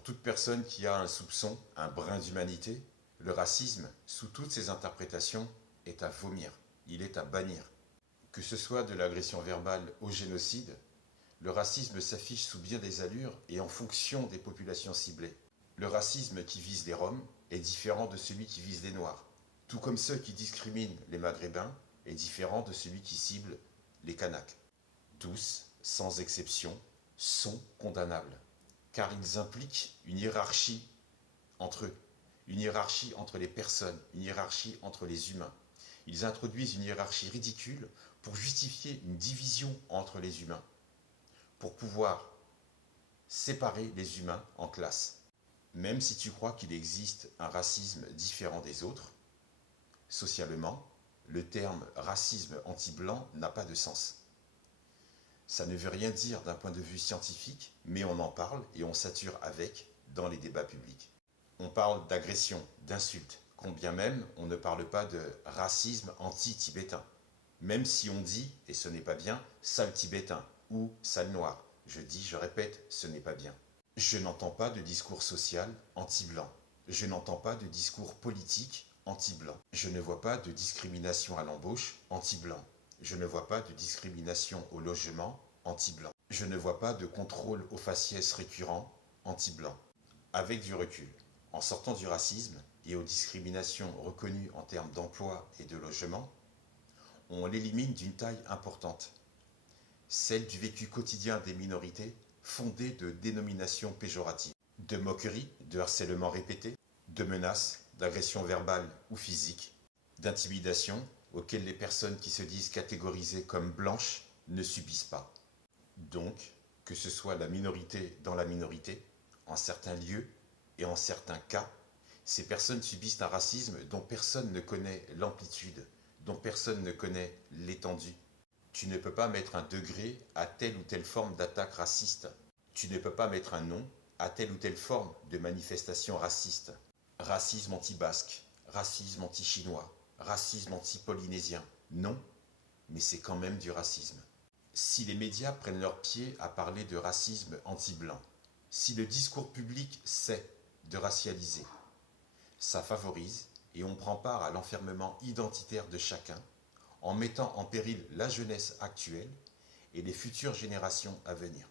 Pour toute personne qui a un soupçon, un brin d'humanité, le racisme, sous toutes ses interprétations, est à vomir, il est à bannir. Que ce soit de l'agression verbale au génocide, le racisme s'affiche sous bien des allures et en fonction des populations ciblées. Le racisme qui vise les Roms est différent de celui qui vise les Noirs, tout comme ceux qui discriminent les Maghrébins est différent de celui qui cible les Kanaks. Tous, sans exception, sont condamnables, car ils impliquent une hiérarchie entre eux, une hiérarchie entre les personnes, une hiérarchie entre les humains. Ils introduisent une hiérarchie ridicule pour justifier une division entre les humains, pour pouvoir séparer les humains en classes. Même si tu crois qu'il existe un racisme différent des autres, socialement, le terme racisme anti-blanc n'a pas de sens. Ça ne veut rien dire d'un point de vue scientifique, mais on en parle et on sature avec dans les débats publics. On parle d'agression, d'insulte, quand bien même on ne parle pas de racisme anti-tibétain. Même si on dit, et ce n'est pas bien, sale tibétain ou sale noir. Je dis, je répète, ce n'est pas bien. Je n'entends pas de discours social anti-blanc. Je n'entends pas de discours politique anti-blanc. Je ne vois pas de discrimination à l'embauche anti-blanc. Je ne vois pas de discrimination au logement anti-blanc. Je ne vois pas de contrôle aux faciès récurrents anti-blanc. Avec du recul, en sortant du racisme et aux discriminations reconnues en termes d'emploi et de logement, on l'élimine d'une taille importante, celle du vécu quotidien des minorités fondée de dénominations péjoratives, de moqueries, de harcèlement répété, de menaces, d'agressions verbales ou physiques, d'intimidation auxquelles les personnes qui se disent catégorisées comme blanches ne subissent pas. Donc, que ce soit la minorité dans la minorité, en certains lieux et en certains cas, ces personnes subissent un racisme dont personne ne connaît l'amplitude, dont personne ne connaît l'étendue. Tu ne peux pas mettre un degré à telle ou telle forme d'attaque raciste. Tu ne peux pas mettre un nom à telle ou telle forme de manifestation raciste. Racisme anti-basque, racisme anti-chinois, racisme anti-polynésien. Non, mais c'est quand même du racisme. Si les médias prennent leur pied à parler de racisme anti-blanc, si le discours public sait de racialiser, ça favorise et on prend part à l'enfermement identitaire de chacun en mettant en péril la jeunesse actuelle et les futures générations à venir.